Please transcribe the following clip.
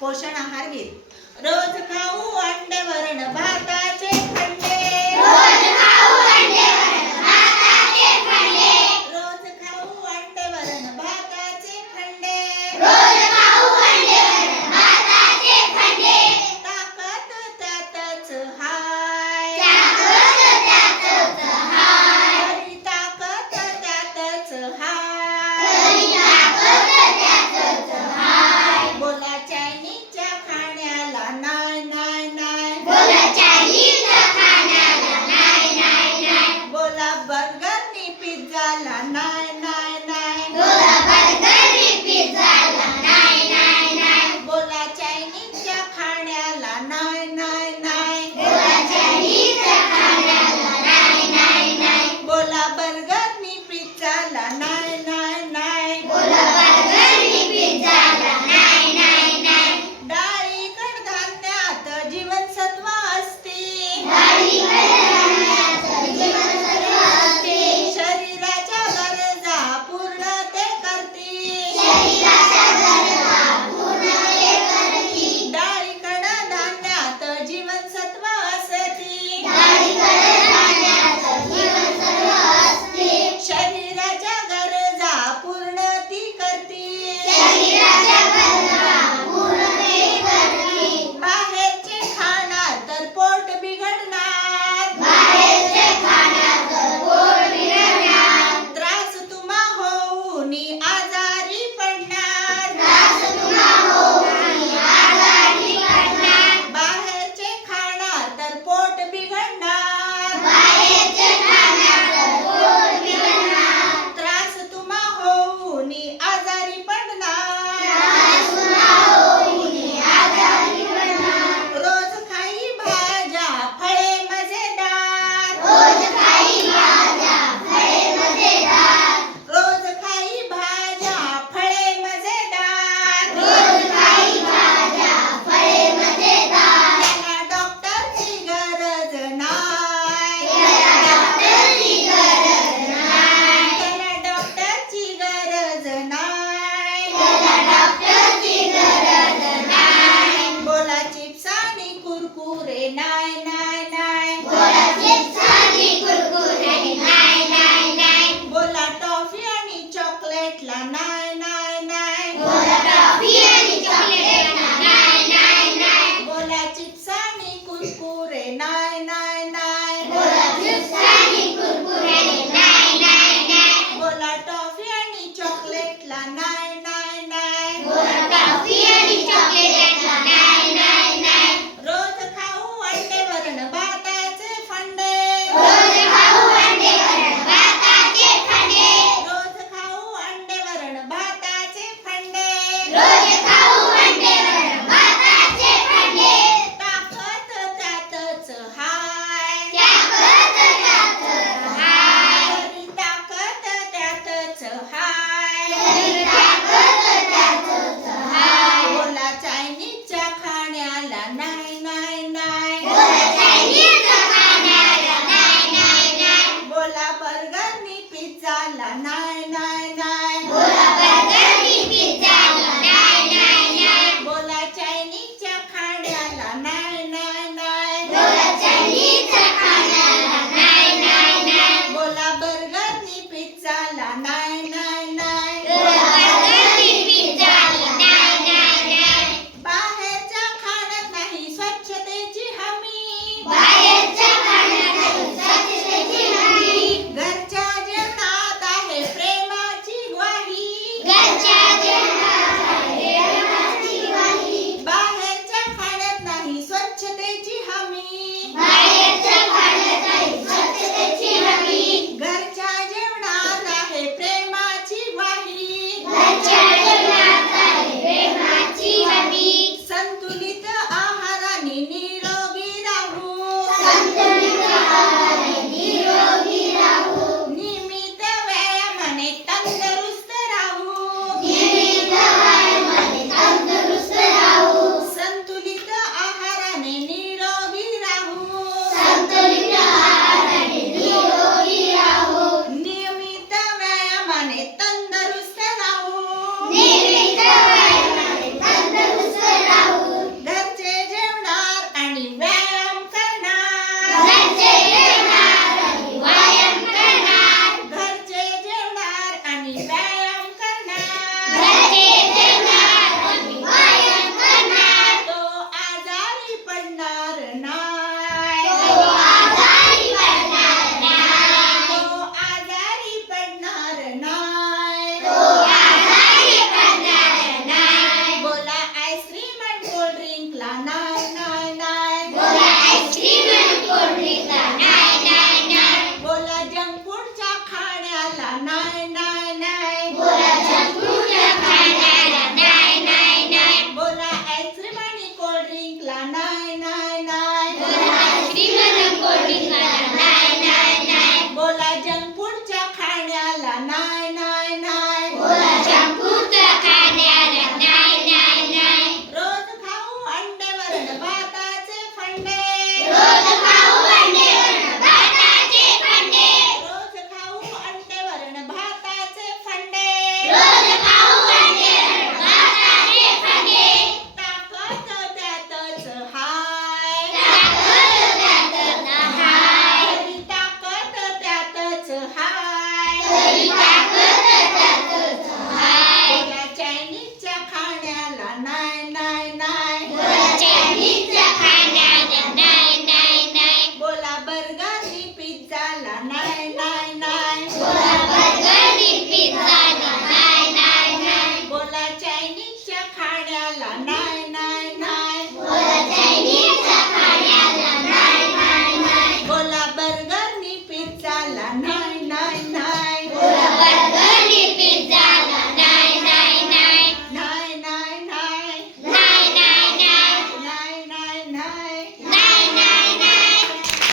पोषण आहार घेत. रोज खाऊ अंडे वरण भाताचे खंडे गरज कुरकुरे नाही नाही नाही कुरकुरे नाही बोला टॉफी आणि चॉकलेटला नाही